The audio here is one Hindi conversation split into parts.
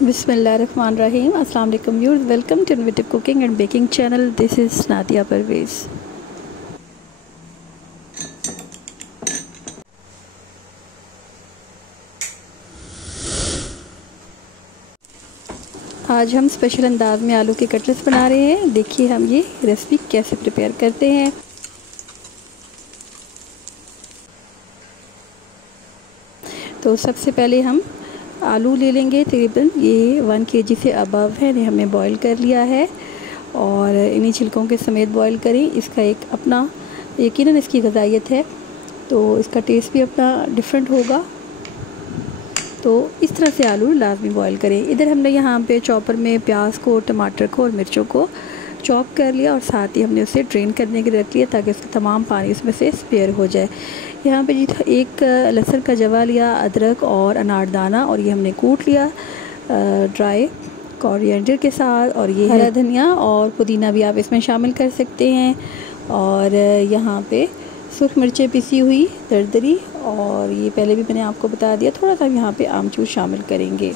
बिस्मिल्लाहिर्रहमानिर्रहीम। अस्सलाम वालेकुम viewers, welcome to innovative cooking and baking channel. This is Nadia Parvez. आज हम स्पेशल अंदाज में आलू के कटलेट्स बना रहे हैं। देखिए हम ये रेसिपी कैसे प्रिपेयर करते हैं। तो सबसे पहले हम आलू ले लेंगे। तकरीबन ये 1 kg से अबव है, इन्हें हमने बॉईल कर लिया है और इन्हीं छिलकों के समेत बॉईल करें। इसका एक अपना यकीनन इसकी ग़िज़ाइयत है, तो इसका टेस्ट भी अपना डिफरेंट होगा। तो इस तरह से आलू लाजमी बॉईल करें। इधर हमने यहाँ पे चॉपर में प्याज को, टमाटर को और मिर्चों को चॉप कर लिया और साथ ही हमने उसे ड्रेन करने के लिए रख लिया ताकि उसका तमाम पानी उसमें से स्पेयर हो जाए। यहाँ पे जी एक लहसुन का जवा लिया, अदरक और अनारदाना, और ये हमने कूट लिया ड्राई कोरिएंडर के साथ। और ये हरा धनिया और पुदीना भी आप इसमें शामिल कर सकते हैं। और यहाँ पे सूख मिर्चें पिसी हुई दरदरी, और ये पहले भी मैंने आपको बता दिया। थोड़ा सा यहाँ पे आमचूर शामिल करेंगे।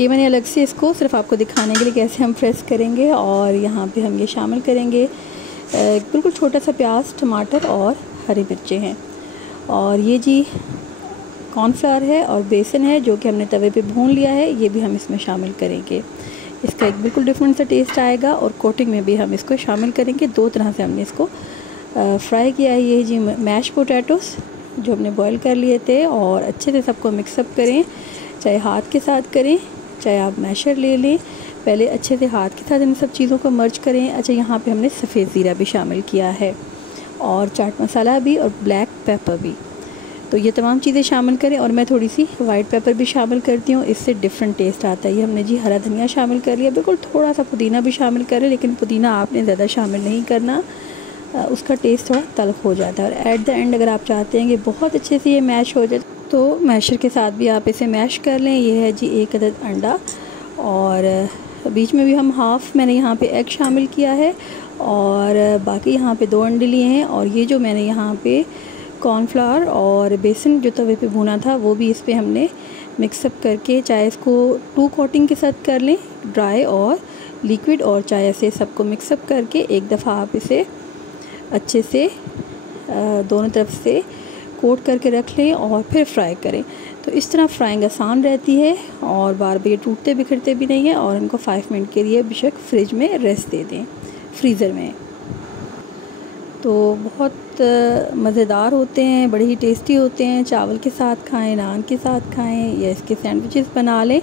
ये मैंने अलग से इसको सिर्फ आपको दिखाने के लिए कैसे हम फ्रेश करेंगे। और यहाँ पे हम ये शामिल करेंगे बिल्कुल छोटा सा प्याज, टमाटर और हरी मिर्चें हैं। और ये जी कॉर्नफ्लावर है और बेसन है जो कि हमने तवे पे भून लिया है, ये भी हम इसमें शामिल करेंगे। इसका एक बिल्कुल डिफरेंट सा टेस्ट आएगा। और कोटिंग में भी हम इसको शामिल करेंगे। 2 तरह से हमने इसको फ्राई किया है। ये जी मैश पोटैटोस जो हमने बॉईल कर लिए थे, और अच्छे से सबको मिक्सअप करें, चाहे हाथ के साथ करें चाहे आप मैशर ले लें। पहले अच्छे से हाथ के साथ इन सब चीज़ों को मर्ज करें। अच्छा, यहाँ पे हमने सफ़ेद ज़ीरा भी शामिल किया है और चाट मसाला भी और ब्लैक पेपर भी। तो ये तमाम चीज़ें शामिल करें। और मैं थोड़ी सी वाइट पेपर भी शामिल करती हूँ, इससे डिफरेंट टेस्ट आता है। ये हमने जी हरा धनिया शामिल कर लिया, बिल्कुल थोड़ा सा पुदीना भी शामिल करें, लेकिन पुदीना आपने ज़्यादा शामिल नहीं करना, उसका टेस्ट थोड़ा तल्ख हो जाता है। और एट द एंड अगर आप चाहते हैं कि बहुत अच्छे से ये मैश हो जाए तो मैशर के साथ भी आप इसे मैश कर लें। ये है जी 1 अदद अंडा, और बीच में भी हम मैंने यहाँ पे एग शामिल किया है, और बाकी यहाँ पे 2 अंडे लिए हैं। और ये जो मैंने यहाँ पे कॉर्नफ्लावर और बेसन जो तवे पे भुना था वो भी इस पर हमने मिक्सअप करके, चाहे इसको 2 कोटिंग के साथ कर लें, ड्राई और लिक्विड, और चाहे ऐसे सबको मिक्सअप करके एक दफ़ा आप इसे अच्छे से दोनों तरफ से कोट करके रख लें और फिर फ्राई करें। तो इस तरह फ्राइंग आसान रहती है और बार बार ये टूटते बिखरते भी नहीं है। और इनको 5 मिनट के लिए बेशक फ्रिज में रेस्ट दे दें, फ्रीज़र में। तो बहुत मज़ेदार होते हैं, बड़े ही टेस्टी होते हैं। चावल के साथ खाएं, नान के साथ खाएं, या इसके सैंडविचेस बना लें।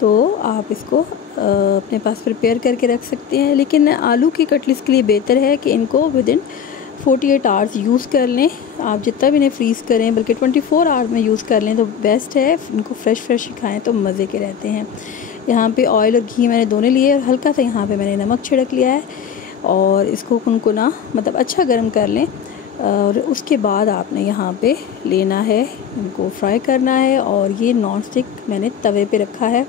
तो आप इसको अपने पास प्रिपेयर करके रख सकते हैं। लेकिन आलू की कटलेट्स के लिए बेहतर है कि इनको विदिन 48 आवर्स यूज़ कर लें। आप जितना भी इन्हें फ्रीज़ करें, बल्कि 24 आवर्स में यूज़ कर लें तो बेस्ट है। इनको फ्रेश खाएं तो मज़े के रहते हैं। यहाँ पे ऑयल और घी मैंने दोनों लिए, और हल्का सा यहाँ पे मैंने नमक छिड़क लिया है। और इसको कुनकुना मतलब अच्छा गर्म कर लें, और उसके बाद आपने यहाँ पे लेना है, इनको फ्राई करना है। और ये नॉन स्टिक मैंने तवे पे रखा है,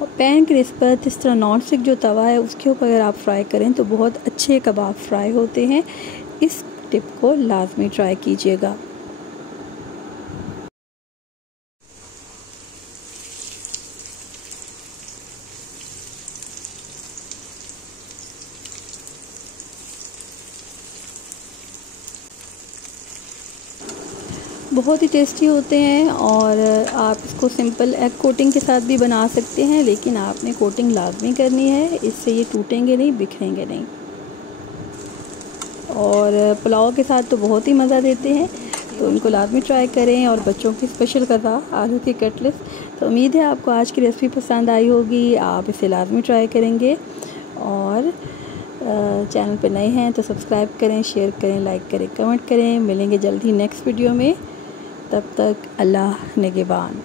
और पैन की निस्बत इस तरह नॉन स्टिक जो तवा है उसके ऊपर अगर आप फ्राई करें तो बहुत अच्छे कबाब फ्राई होते हैं। इस टिप को लाजमी ट्राई कीजिएगा। बहुत ही टेस्टी होते हैं। और आप इसको सिंपल एग कोटिंग के साथ भी बना सकते हैं, लेकिन आपने कोटिंग लाजमी करनी है, इससे ये टूटेंगे नहीं, बिखरेंगे नहीं। और पुलाव के साथ तो बहुत ही मज़ा देते हैं, तो इनको लाजमी ट्राई करें। और बच्चों की स्पेशल ग़िज़ा आलू के कटलेट्स। तो उम्मीद है आपको आज की रेसिपी पसंद आई होगी, आप इसे लाजमी ट्राई करेंगे। और चैनल पे नए हैं तो सब्सक्राइब करें, शेयर करें, लाइक करें, कमेंट करें। मिलेंगे जल्द ही नेक्स्ट वीडियो में, तब तक अल्लाह निगहबान।